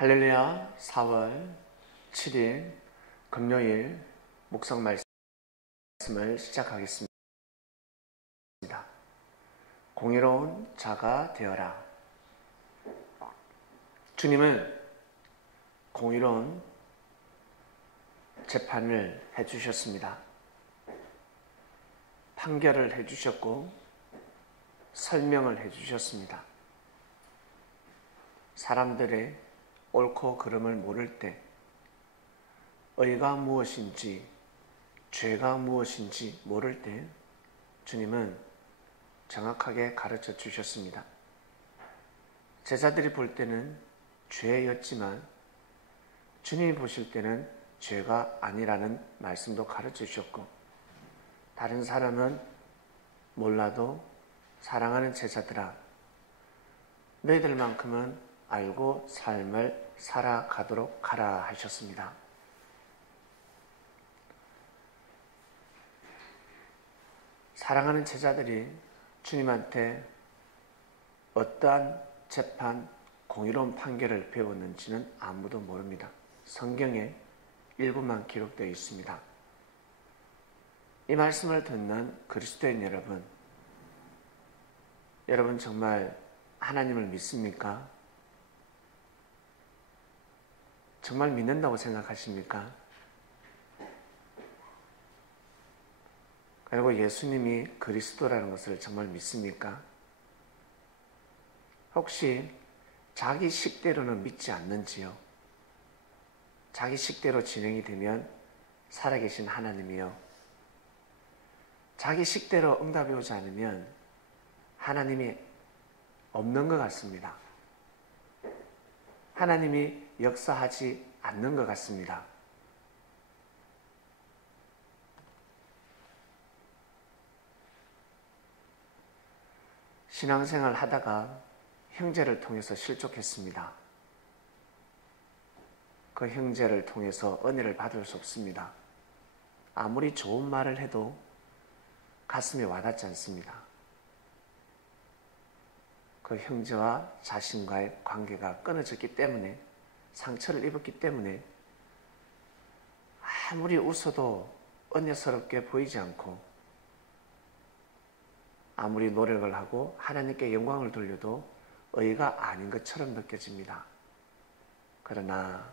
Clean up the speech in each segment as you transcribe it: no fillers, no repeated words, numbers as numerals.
할렐루야. 4월 7일 금요일 묵상 말씀을 시작하겠습니다. 공의로운 자가 되어라. 주님은 공의로운 재판을 해주셨습니다. 판결을 해주셨고 설명을 해주셨습니다. 사람들의 옳고 그름을 모를 때 의가 무엇인지 죄가 무엇인지 모를 때 주님은 정확하게 가르쳐 주셨습니다. 제자들이 볼 때는 죄였지만 주님이 보실 때는 죄가 아니라는 말씀도 가르쳐 주셨고, 다른 사람은 몰라도 사랑하는 제자들아, 너희들만큼은 알고 삶을 살아가도록 하라 하셨습니다. 사랑하는 제자들이 주님한테 어떠한 재판, 공의로운 판결을 배웠는지는 아무도 모릅니다. 성경에 일부만 기록되어 있습니다. 이 말씀을 듣는 그리스도인 여러분 정말 하나님을 믿습니까? 정말 믿는다고 생각하십니까? 그리고 예수님이 그리스도라는 것을 정말 믿습니까? 혹시 자기 식대로는 믿지 않는지요? 자기 식대로 진행이 되면 살아계신 하나님이요, 자기 식대로 응답이 오지 않으면 하나님이 없는 것 같습니다. 하나님이 역사하지 않는 것 같습니다. 신앙생활 하다가 형제를 통해서 실족했습니다. 그 형제를 통해서 은혜를 받을 수 없습니다. 아무리 좋은 말을 해도 가슴에 와닿지 않습니다. 그 형제와 자신과의 관계가 끊어졌기 때문에, 상처를 입었기 때문에 아무리 웃어도 은혜스럽게 보이지 않고, 아무리 노력을 하고 하나님께 영광을 돌려도 의가 아닌 것처럼 느껴집니다. 그러나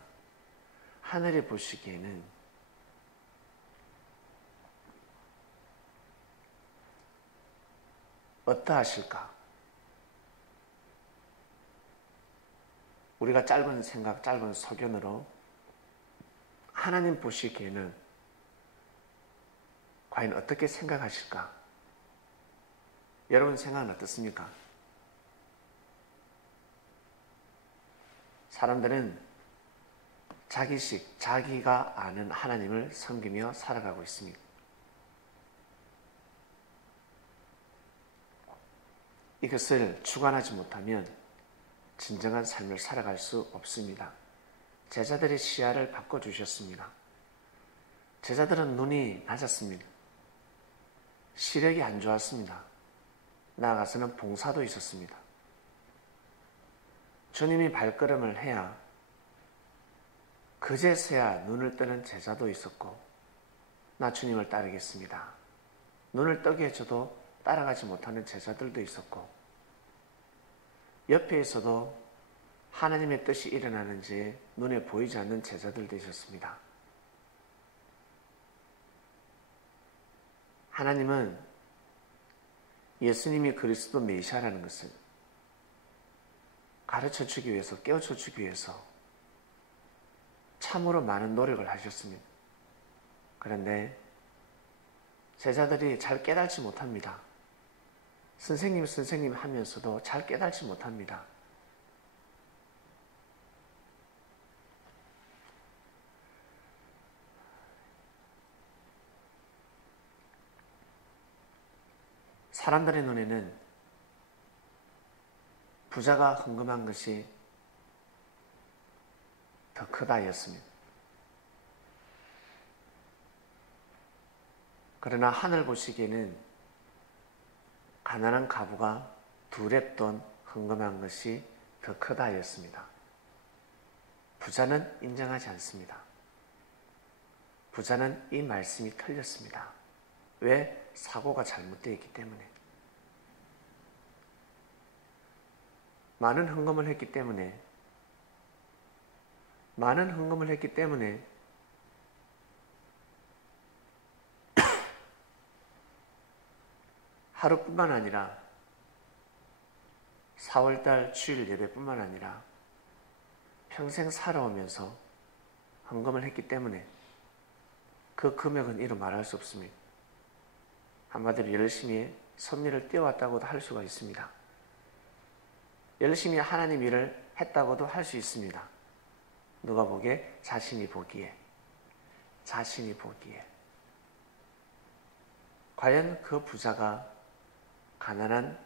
하늘이 보시기에는 어떠하실까? 우리가 짧은 생각, 짧은 소견으로 하나님 보시기에는 과연 어떻게 생각하실까? 여러분 생각은 어떻습니까? 사람들은 자기식, 자기가 아는 하나님을 섬기며 살아가고 있습니다. 이것을 주관하지 못하면 진정한 삶을 살아갈 수 없습니다. 제자들의 시야를 바꿔주셨습니다. 제자들은 눈이 낮았습니다. 시력이 안 좋았습니다. 나아가서는 봉사도 있었습니다. 주님이 발걸음을 해야 그제서야 눈을 뜨는 제자도 있었고, 나 주님을 따르겠습니다, 눈을 뜨게 해줘도 따라가지 못하는 제자들도 있었고, 옆에 있어도 하나님의 뜻이 일어나는지 눈에 보이지 않는 제자들도 있었습니다. 하나님은 예수님이 그리스도 메시아라는 것을 가르쳐주기 위해서, 깨우쳐주기 위해서 참으로 많은 노력을 하셨습니다. 그런데 제자들이 잘 깨닫지 못합니다. 선생님 하면서도 잘 깨닫지 못합니다. 사람들의 눈에는 부자가 헌금한 것이 더 크다였습니다. 그러나 하늘 보시기에는 가난한 가부가 2렙돈 헌금한 것이 더 크다 하였습니다. 부자는 인정하지 않습니다. 부자는 이 말씀이 틀렸습니다. 왜? 사고가 잘못되어 있기 때문에. 많은 헌금을 했기 때문에 하루뿐만 아니라 4월달 주일 예배뿐만 아니라 평생 살아오면서 헌금을 했기 때문에 그 금액은 이루 말할 수 없습니다. 한마디로 열심히 섭리를 띄워왔다고도 할 수가 있습니다. 열심히 하나님 일을 했다고도 할 수 있습니다. 누가 보기에? 자신이 보기에. 과연 그 부자가 가난한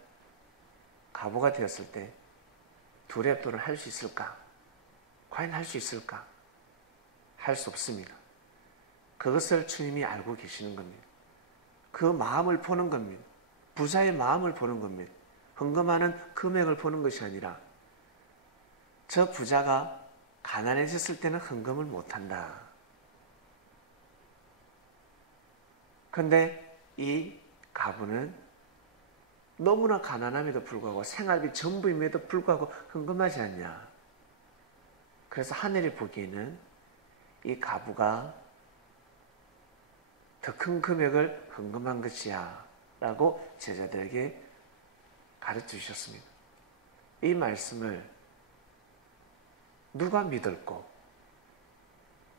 과부가 되었을 때 두레업도를 할 수 있을까? 과연 할 수 있을까? 할 수 없습니다. 그것을 주님이 알고 계시는 겁니다. 그 마음을 보는 겁니다. 부자의 마음을 보는 겁니다. 헌금하는 금액을 보는 것이 아니라 저 부자가 가난해졌을 때는 헌금을 못한다. 그런데 이 과부는 너무나 가난함에도 불구하고 생활비 전부임에도 불구하고 헌금하지 않냐. 그래서 하늘이 보기에는 이 과부가 더 큰 금액을 헌금한 것이야 라고 제자들에게 가르쳐 주셨습니다. 이 말씀을 누가 믿을꼬?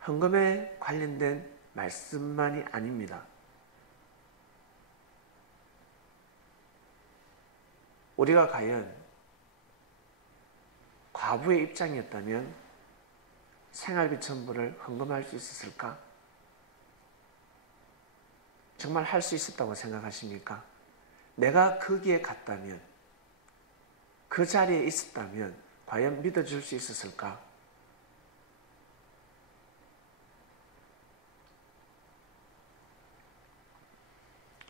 헌금에 관련된 말씀만이 아닙니다. 우리가 과연 과부의 입장이었다면 생활비 전부를 헌금할 수 있었을까? 정말 할 수 있었다고 생각하십니까? 내가 거기에 갔다면, 그 자리에 있었다면 과연 믿어줄 수 있었을까?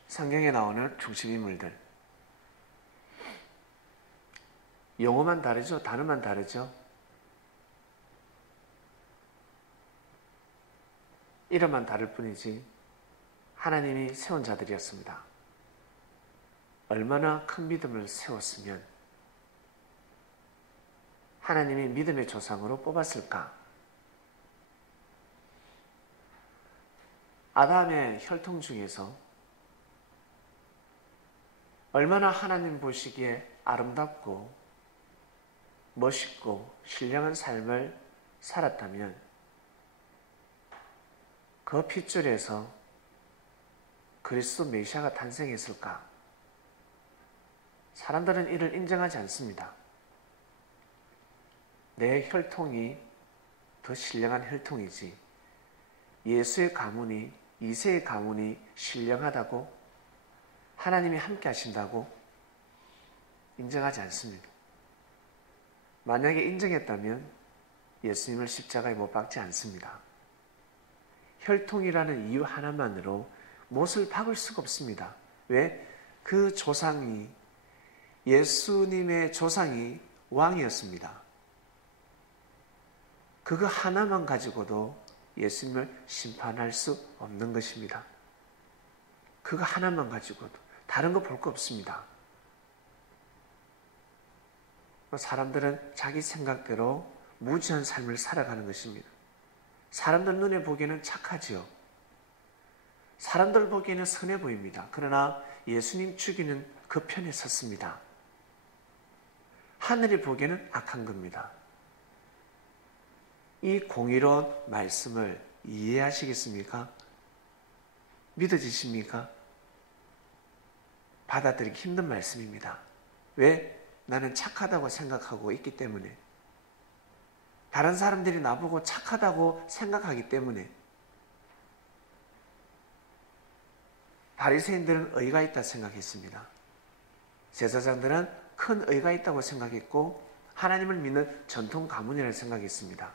성경에 나오는 중심인물들, 용어만 다르죠? 단어만 다르죠? 이름만 다를 뿐이지 하나님이 세운 자들이었습니다. 얼마나 큰 믿음을 세웠으면 하나님이 믿음의 조상으로 뽑았을까? 아담의 혈통 중에서 얼마나 하나님 보시기에 아름답고 멋있고 신령한 삶을 살았다면 그 핏줄에서 그리스도 메시아가 탄생했을까? 사람들은 이를 인정하지 않습니다. 내 혈통이 더 신령한 혈통이지 예수의 가문이, 이세의 가문이 신령하다고 하나님이 함께 하신다고 인정하지 않습니다. 만약에 인정했다면 예수님을 십자가에 못 박지 않습니다. 혈통이라는 이유 하나만으로 못을 박을 수가 없습니다. 왜? 그 조상이, 예수님의 조상이 왕이었습니다. 그거 하나만 가지고도 예수님을 심판할 수 없는 것입니다. 그거 하나만 가지고도 다른 거 볼 거 없습니다. 사람들은 자기 생각대로 무지한 삶을 살아가는 것입니다. 사람들 눈에 보기에는 착하지요. 사람들 보기에는 선해 보입니다. 그러나 예수님 죽이는 그 편에 섰습니다. 하늘이 보기에는 악한 겁니다. 이 공의로운 말씀을 이해하시겠습니까? 믿어지십니까? 받아들이기 힘든 말씀입니다. 왜? 나는 착하다고 생각하고 있기 때문에, 다른 사람들이 나보고 착하다고 생각하기 때문에, 바리새인들은 의가 있다 생각했습니다. 제사장들은 큰 의가 있다고 생각했고 하나님을 믿는 전통 가문이라고 생각했습니다.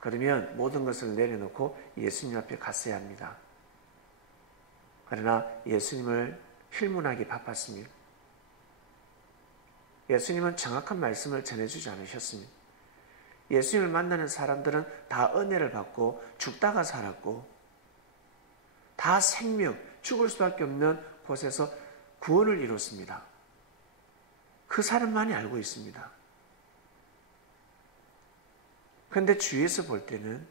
그러면 모든 것을 내려놓고 예수님 앞에 갔어야 합니다. 그러나 예수님을 필문하기 바빴습니다. 예수님은 정확한 말씀을 전해주지 않으셨습니다. 예수님을 만나는 사람들은 다 은혜를 받고 죽다가 살았고 다 생명, 죽을 수밖에 없는 곳에서 구원을 이뤘습니다. 그 사람만이 알고 있습니다. 그런데 주위에서 볼 때는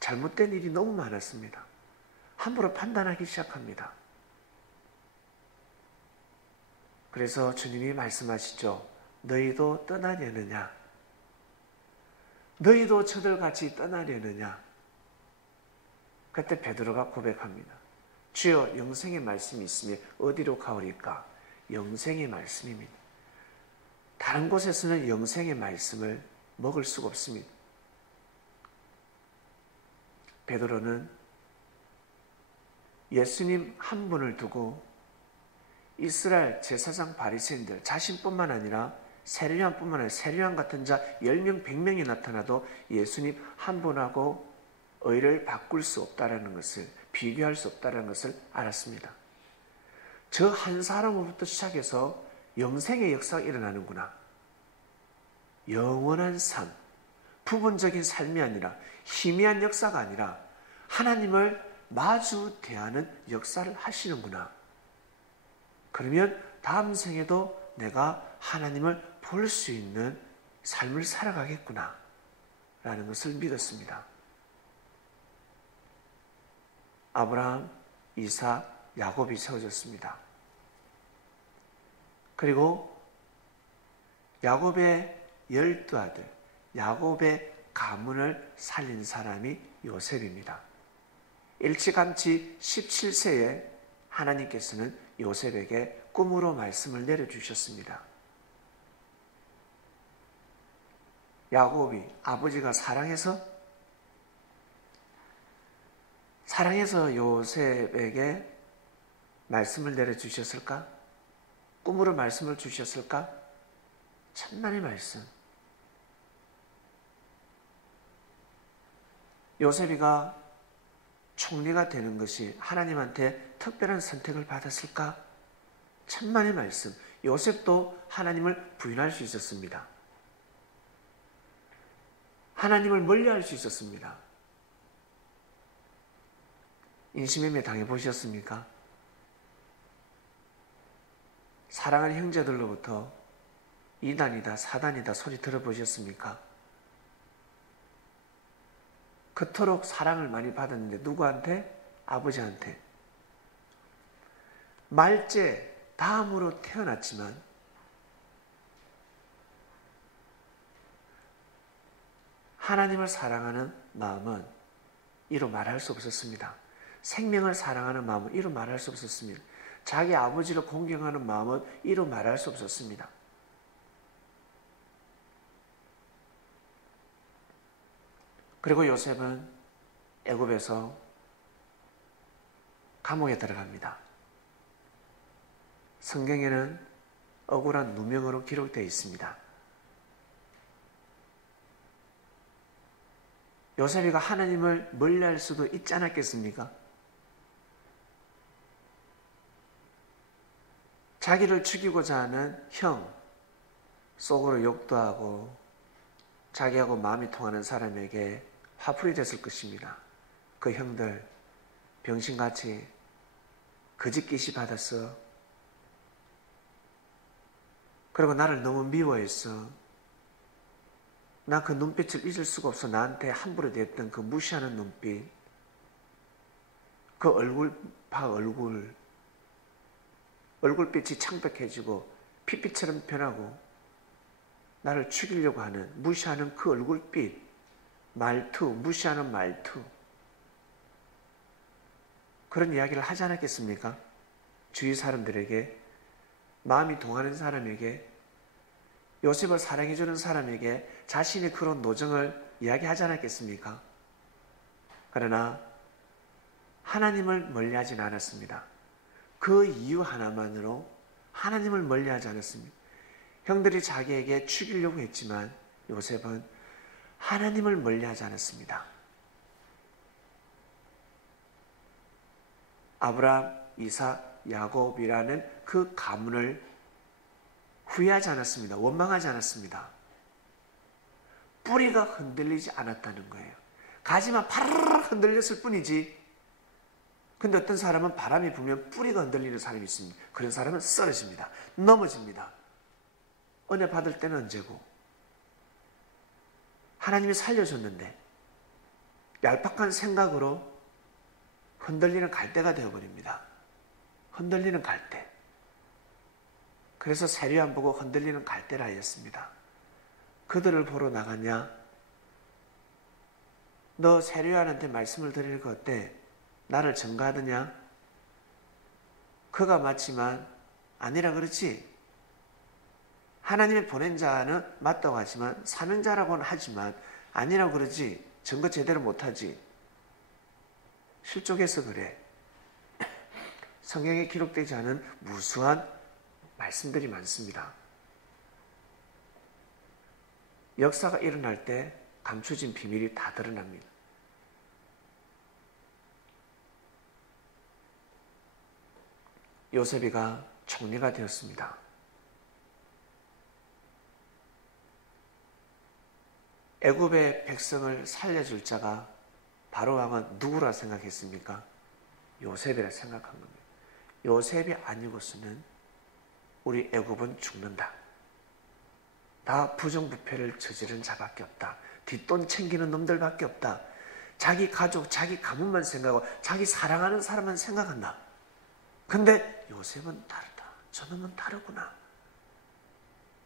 잘못된 일이 너무 많았습니다. 함부로 판단하기 시작합니다. 그래서 주님이 말씀하시죠. 너희도 떠나려느냐? 너희도 저들같이 떠나려느냐? 그때 베드로가 고백합니다. 주여, 영생의 말씀이 있으면 어디로 가오리까? 영생의 말씀입니다. 다른 곳에서는 영생의 말씀을 먹을 수가 없습니다. 베드로는 예수님 한 분을 두고 이스라엘 제사장 바리새인들 자신뿐만 아니라 세례요한뿐만 아니라 세례요한 같은 자 10명, 100명이 나타나도 예수님 한 분하고 의를 바꿀 수 없다는 것을, 비교할 수 없다는 것을 알았습니다. 저 한 사람으로부터 시작해서 영생의 역사가 일어나는구나. 영원한 삶, 부분적인 삶이 아니라 희미한 역사가 아니라 하나님을 마주 대하는 역사를 하시는구나. 그러면 다음 생에도 내가 하나님을 볼 수 있는 삶을 살아가겠구나 라는 것을 믿었습니다. 아브라함, 이삭, 야곱이 세워졌습니다. 그리고 야곱의 12아들, 야곱의 가문을 살린 사람이 요셉입니다. 일찌감치 17세에 하나님께서는 요셉에게 꿈으로 말씀을 내려주셨습니다. 야곱이 아버지가 사랑해서 요셉에게 말씀을 내려주셨을까? 꿈으로 말씀을 주셨을까? 천만의 말씀. 요셉이가 총리가 되는 것이 하나님한테 특별한 선택을 받았을까? 천만의 말씀. 요셉도 하나님을 부인할 수 있었습니다. 하나님을 멀리할 수 있었습니다. 인신매매 당해보셨습니까? 사랑하는 형제들로부터 이단이다, 사단이다 소리 들어보셨습니까? 그토록 사랑을 많이 받았는데 누구한테? 아버지한테. 말째 다음으로 태어났지만 하나님을 사랑하는 마음은 이루 말할 수 없었습니다. 생명을 사랑하는 마음은 이루 말할 수 없었습니다. 자기 아버지를 공경하는 마음은 이루 말할 수 없었습니다. 그리고 요셉은 애굽에서 감옥에 들어갑니다. 성경에는 억울한 누명으로 기록되어 있습니다. 요셉이가 하나님을 멀리할 수도 있지 않았겠습니까? 자기를 죽이고자 하는 형, 속으로 욕도 하고 자기하고 마음이 통하는 사람에게 화풀이 됐을 것입니다. 그 형들 병신같이 거짓기시 받았어. 그리고 나를 너무 미워했어. 나 그 눈빛을 잊을 수가 없어. 나한테 함부로 대했던 그 무시하는 눈빛, 그 얼굴빛이 창백해지고 피피처럼 변하고 나를 죽이려고 하는, 무시하는 그 얼굴빛, 말투, 무시하는 말투, 그런 이야기를 하지 않았겠습니까? 주위 사람들에게, 마음이 동하는 사람에게, 요셉을 사랑해주는 사람에게 자신의 그런 노정을 이야기하지 않았겠습니까? 그러나 하나님을 멀리하진 않았습니다. 그 이유 하나만으로 하나님을 멀리하지 않았습니다. 형들이 자기에게 죽이려고 했지만 요셉은 하나님을 멀리하지 않았습니다. 아브라함, 이삭, 야곱이라는 그 가문을 후회하지 않았습니다. 원망하지 않았습니다. 뿌리가 흔들리지 않았다는 거예요. 가지만 파르르 흔들렸을 뿐이지. 근데 어떤 사람은 바람이 불면 뿌리가 흔들리는 사람이 있습니다. 그런 사람은 쓰러집니다. 넘어집니다. 은혜 받을 때는 언제고? 하나님이 살려줬는데 얄팍한 생각으로 흔들리는 갈대가 되어버립니다. 흔들리는 갈대. 그래서 세례요한 보고 흔들리는 갈대라 하였습니다. 그들을 보러 나갔냐? 너 세례요한한테 말씀을 드리는 거 어때? 나를 증거하느냐? 그가 맞지만 아니라 그렇지. 하나님의 보낸 자는 맞다고 하지만 사명자라고는 하지만 아니라고 그러지. 증거 제대로 못하지. 실족해서 그래. 성경에 기록되지 않은 무수한 말씀들이 많습니다. 역사가 일어날 때 감춰진 비밀이 다 드러납니다. 요셉이가 총리가 되었습니다. 애굽의 백성을 살려줄 자가 바로 왕은 누구라 생각했습니까? 요셉이라 생각한 겁니다. 요셉이 아니고서는 우리 애굽은 죽는다. 다 부정부패를 저지른 자밖에 없다. 뒷돈 챙기는 놈들밖에 없다. 자기 가족, 자기 가문만 생각하고 자기 사랑하는 사람만 생각한다. 근데 요셉은 다르다. 저놈은 다르구나.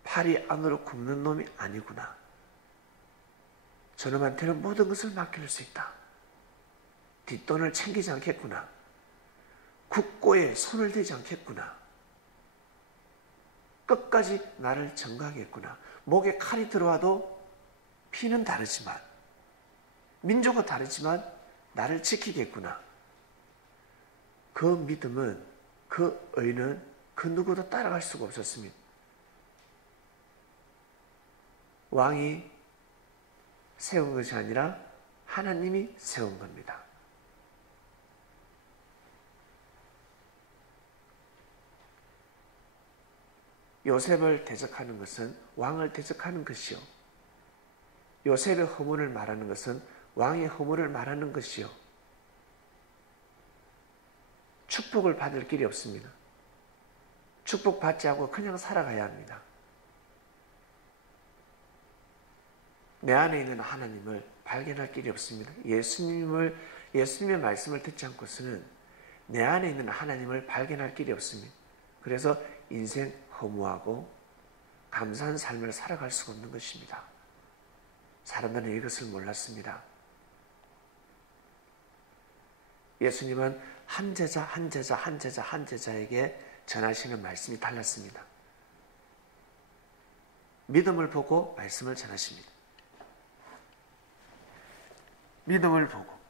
팔이 안으로 굽는 놈이 아니구나. 저놈한테는 모든 것을 맡길 수 있다. 뒷돈을 챙기지 않겠구나. 국고에 손을 대지 않겠구나. 끝까지 나를 증거하겠구나. 목에 칼이 들어와도 피는 다르지만, 민족은 다르지만 나를 지키겠구나. 그 믿음은, 그 의는 그 누구도 따라갈 수가 없었습니다. 왕이 세운 것이 아니라 하나님이 세운 겁니다. 요셉을 대적하는 것은 왕을 대적하는 것이요. 요셉의 허물을 말하는 것은 왕의 허물을 말하는 것이요. 축복을 받을 길이 없습니다. 축복받지 않고 그냥 살아가야 합니다. 내 안에 있는 하나님을 발견할 길이 없습니다. 예수님의 말씀을 듣지 않고서는 내 안에 있는 하나님을 발견할 길이 없습니다. 그래서 인생 허무하고 감사한 삶을 살아갈 수가 없는 것입니다. 사람들은 이것을 몰랐습니다. 예수님은 한 제자에게 전하시는 말씀이 달랐습니다. 믿음을 보고 말씀을 전하십니다. 믿음을 보고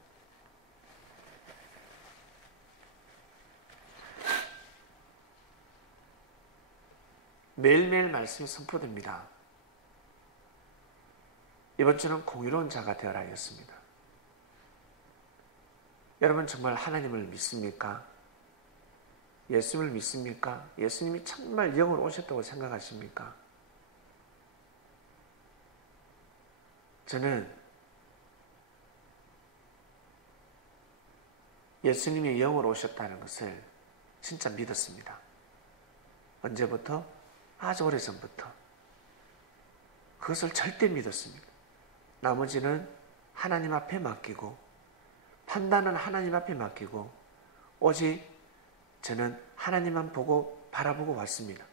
매일매일 말씀이 선포됩니다. 이번 주는 공의로운 자가 되어라 하였습니다. 여러분 정말 하나님을 믿습니까? 예수님을 믿습니까? 예수님이 정말 영으로 오셨다고 생각하십니까? 저는 예수님이 영으로 오셨다는 것을 진짜 믿었습니다. 언제부터? 아주 오래전부터. 그것을 절대 믿었습니다. 나머지는 하나님 앞에 맡기고 판단은 하나님 앞에 맡기고 오직 저는 하나님만 보고 바라보고 왔습니다.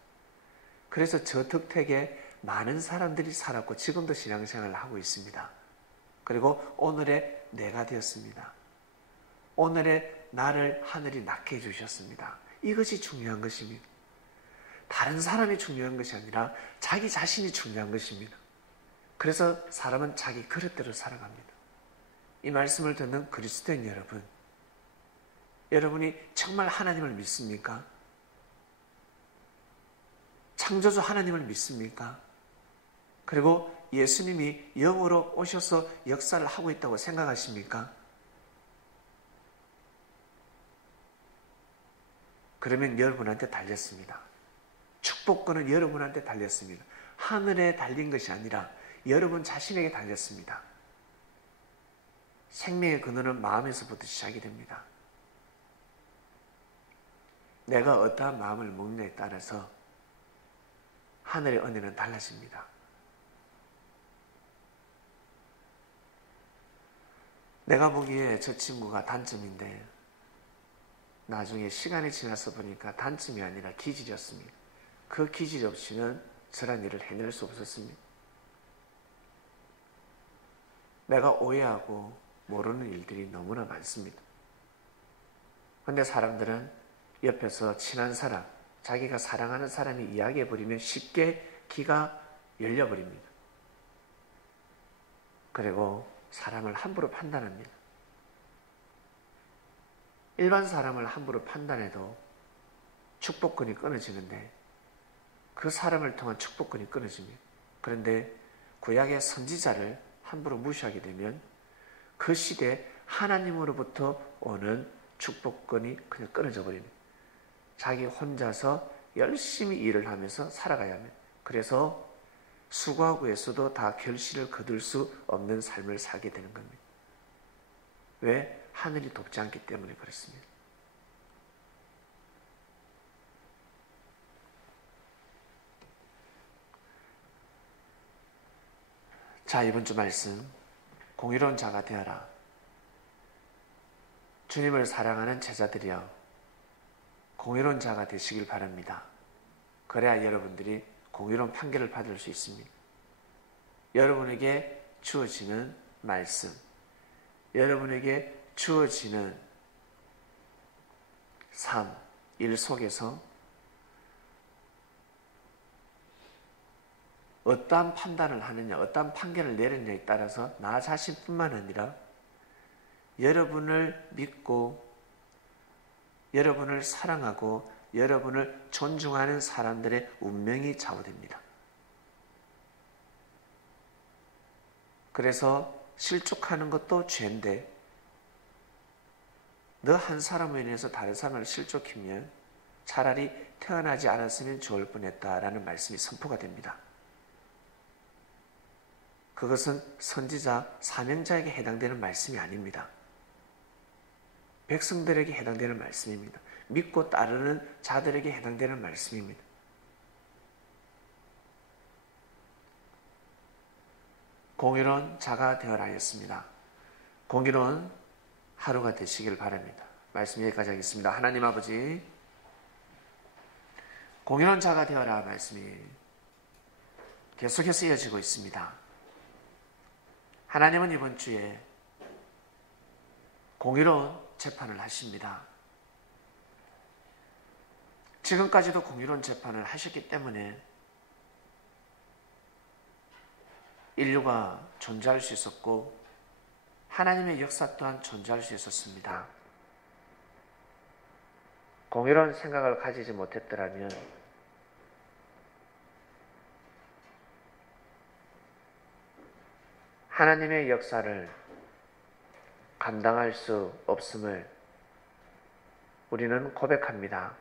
그래서 저 덕택에 많은 사람들이 살았고 지금도 신앙생활을 하고 있습니다. 그리고 오늘의 내가 되었습니다. 오늘의 나를 하늘이 낳게 해주셨습니다. 이것이 중요한 것입니다. 다른 사람이 중요한 것이 아니라 자기 자신이 중요한 것입니다. 그래서 사람은 자기 그릇대로 살아갑니다. 이 말씀을 듣는 그리스도인 여러분, 여러분이 정말 하나님을 믿습니까? 창조주 하나님을 믿습니까? 그리고 예수님이 영으로 오셔서 역사를 하고 있다고 생각하십니까? 그러면 여러분한테 달렸습니다. 축복권은 여러분한테 달렸습니다. 하늘에 달린 것이 아니라 여러분 자신에게 달렸습니다. 생명의 근원은 마음에서부터 시작이 됩니다. 내가 어떠한 마음을 먹느냐에 따라서 하늘의 은혜는 달라집니다. 내가 보기에 저 친구가 단점인데 나중에 시간이 지나서 보니까 단점이 아니라 기질이었습니다. 그 기질 없이는 저런 일을 해낼 수 없었습니다. 내가 오해하고 모르는 일들이 너무나 많습니다. 그런데 사람들은 옆에서 친한 사람, 자기가 사랑하는 사람이 이야기해버리면 쉽게 귀가 열려버립니다. 그리고 사람을 함부로 판단합니다. 일반 사람을 함부로 판단해도 축복권이 끊어지는데 그 사람을 통한 축복권이 끊어집니다. 그런데 구약의 선지자를 함부로 무시하게 되면 그 시대에 하나님으로부터 오는 축복권이 그냥 끊어져 버립니다. 자기 혼자서 열심히 일을 하면서 살아가야 합니다. 그래서 수고하고 애써도 다 결실을 거둘 수 없는 삶을 살게 되는 겁니다. 왜? 하늘이 돕지 않기 때문에 그렇습니다. 자, 이번 주 말씀, 공의로운 자가 되어라. 주님을 사랑하는 제자들이여, 공의로운 자가 되시길 바랍니다. 그래야 여러분들이 공의로운 판결을 받을 수 있습니다. 여러분에게 주어지는 말씀, 여러분에게 주어지는 삶, 일 속에서 어떠한 판단을 하느냐, 어떠한 판결을 내리느냐에 따라서 나 자신뿐만 아니라 여러분을 믿고 여러분을 사랑하고 여러분을 존중하는 사람들의 운명이 좌우됩니다. 그래서 실족하는 것도 죄인데 너 한 사람으로 인해서 다른 사람을 실족하면 차라리 태어나지 않았으면 좋을 뻔했다라는 말씀이 선포가 됩니다. 그것은 선지자, 사명자에게 해당되는 말씀이 아닙니다. 백성들에게 해당되는 말씀입니다. 믿고 따르는 자들에게 해당되는 말씀입니다. 공의로운 자가 되어라 하였습니다. 공의로운 하루가 되시길 바랍니다. 말씀 여기까지 하겠습니다. 하나님 아버지, 공의로운 자가 되어라 말씀이 계속해서 이어지고 있습니다. 하나님은 이번 주에 공의로운 재판을 하십니다. 지금까지도 공의로운 재판을 하셨기 때문에 인류가 존재할 수 있었고 하나님의 역사 또한 존재할 수 있었습니다. 공의로운 생각을 가지지 못했더라면 하나님의 역사를 감당할 수 없음을 우리는 고백합니다.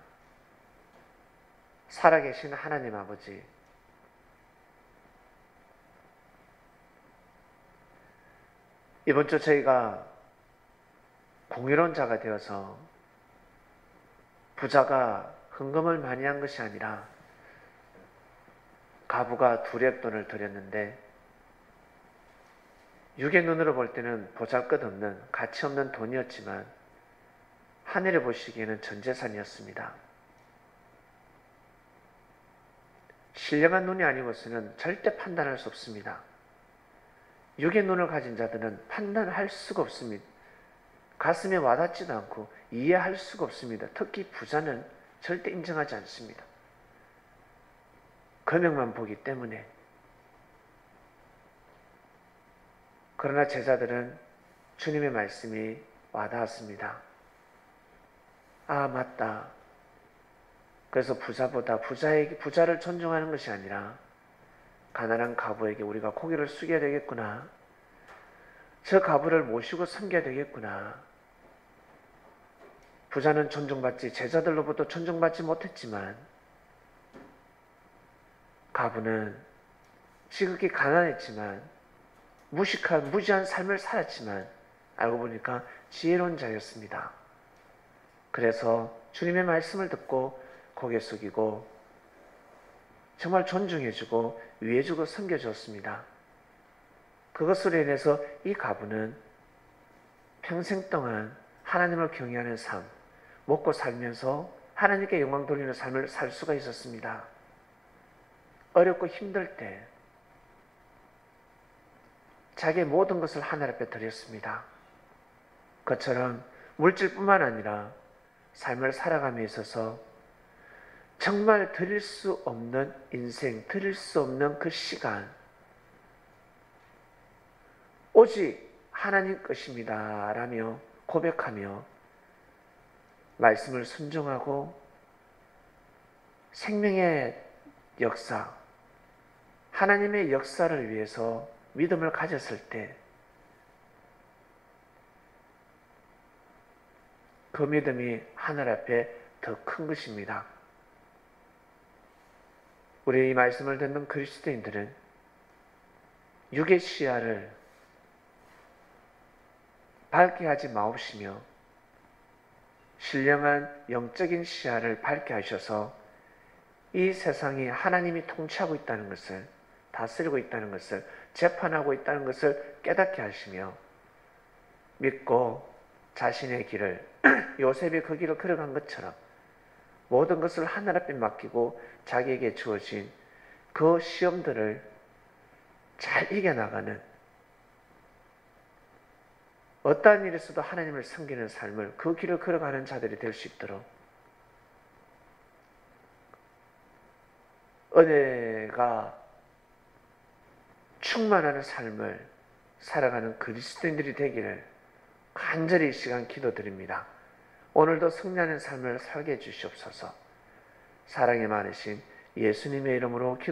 살아계신 하나님 아버지, 이번 주 저희가 공의로운 자가 되어서 부자가 헌금을 많이 한 것이 아니라 가부가 두렙돈을 드렸는데 육의 눈으로 볼 때는 보잘것없는 가치 없는 돈이었지만 하늘에 보시기에는 전 재산이었습니다. 신령한 눈이 아니고서는 절대 판단할 수 없습니다. 육의 눈을 가진 자들은 판단할 수가 없습니다. 가슴에 와닿지도 않고 이해할 수가 없습니다. 특히 부자는 절대 인정하지 않습니다. 금액만 보기 때문에. 그러나 제자들은 주님의 말씀이 와닿았습니다. 아, 맞다. 그래서 부자보다 부자를 존중하는 것이 아니라 가난한 가부에게 우리가 고개를 숙여야 되겠구나. 저 가부를 모시고 섬겨야 되겠구나. 부자는 존중받지, 제자들로부터 존중받지 못했지만 가부는 지극히 가난했지만 무지한 삶을 살았지만 알고 보니까 지혜로운 자였습니다. 그래서 주님의 말씀을 듣고 고개 숙이고 정말 존중해주고 위해주고 섬겨주었습니다. 그것으로 인해서 이 가부는 평생 동안 하나님을 경외하는 삶, 먹고 살면서 하나님께 영광 돌리는 삶을 살 수가 있었습니다. 어렵고 힘들 때 자기의 모든 것을 하늘 앞에 드렸습니다. 그처럼 물질뿐만 아니라 삶을 살아감에 있어서 정말 드릴 수 없는 인생, 드릴 수 없는 그 시간, 오직 하나님 것입니다 라며 고백하며 말씀을 순종하고 생명의 역사, 하나님의 역사를 위해서 믿음을 가졌을 때 그 믿음이 하늘 앞에 더 큰 것입니다. 우리 이 말씀을 듣는 그리스도인들은 육의 시야를 밝게 하지 마옵시며 신령한 영적인 시야를 밝게 하셔서 이 세상이 하나님이 통치하고 있다는 것을, 다스리고 있다는 것을, 재판하고 있다는 것을 깨닫게 하시며 믿고 자신의 길을 요셉이 그 길을 걸어간 것처럼 모든 것을 하늘 앞에 맡기고 자기에게 주어진 그 시험들을 잘 이겨나가는, 어떠한 일에서도 하나님을 섬기는 삶을, 그 길을 걸어가는 자들이 될 수 있도록 은혜가 충만하는 삶을 살아가는 그리스도인들이 되기를 간절히 이 시간 기도드립니다. 오늘도 승리하는 삶을 살게 해주시옵소서. 사랑이 많으신 예수님의 이름으로 기도드립니다.